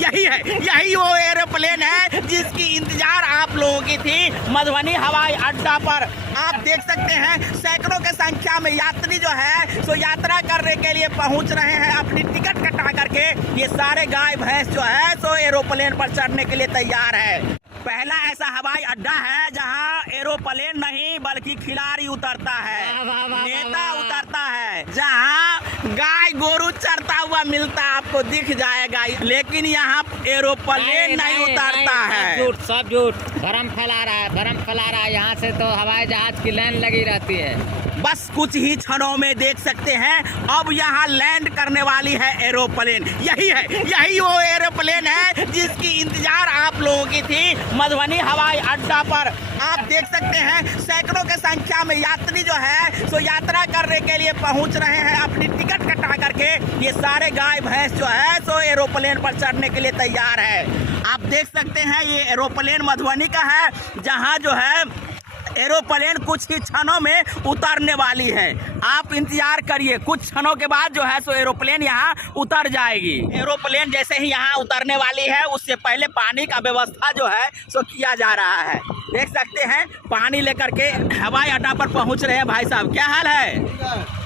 यही वो एरोप्लेन है जिसकी इंतजार आप लोगों की थी मधुबनी हवाई अड्डा पर। आप देख सकते हैं सैकड़ों की संख्या में यात्री जो है सो यात्रा करने के लिए पहुंच रहे हैं अपनी टिकट कटा करके। ये सारे गाय भैंस जो है सो एरोप्लेन पर चढ़ने के लिए तैयार है। पहला ऐसा हवाई अड्डा है जहां एरोप्लेन नहीं बल्कि खिलाड़ी उतरता है, नेता उतरता है, जहां गाय गोरू चरता हुआ मिलता आपको दिख जाएगा, लेकिन यहाँ एरोप्लेन नहीं उतरता है। सब झूठ भरम फैला रहा है। यहाँ से तो हवाई जहाज की लाइन लगी रहती है। बस कुछ ही क्षणों में देख सकते हैं अब यहाँ लैंड करने वाली है एरोप्लेन। यही वो एरोप्लेन है जिसकी इंतजार आप लोगों की थी मधुबनी हवाई अड्डा पर। आप देख सकते हैं सैकड़ों की संख्या में यात्री जो है सो यात्रा करने के लिए पहुंच रहे हैं अपनी टिकट कटा करके। ये सारे गाय भैंस जो है सो एरोप्लेन पर चढ़ने के लिए तैयार है। आप देख सकते हैं ये एरोप्लेन मधुबनी का है जहां जो है एरोप्लेन कुछ ही क्षणों में उतरने वाली है। आप इंतजार करिए, कुछ क्षणों के बाद जो है सो एरोप्लेन यहाँ उतर जाएगी। एरोप्लेन जैसे ही यहाँ उतरने वाली है उससे पहले पानी का व्यवस्था जो है सो किया जा रहा है। देख सकते हैं पानी लेकर के हवाई अड्डा पर पहुँच रहे हैं। भाई साहब क्या हाल है?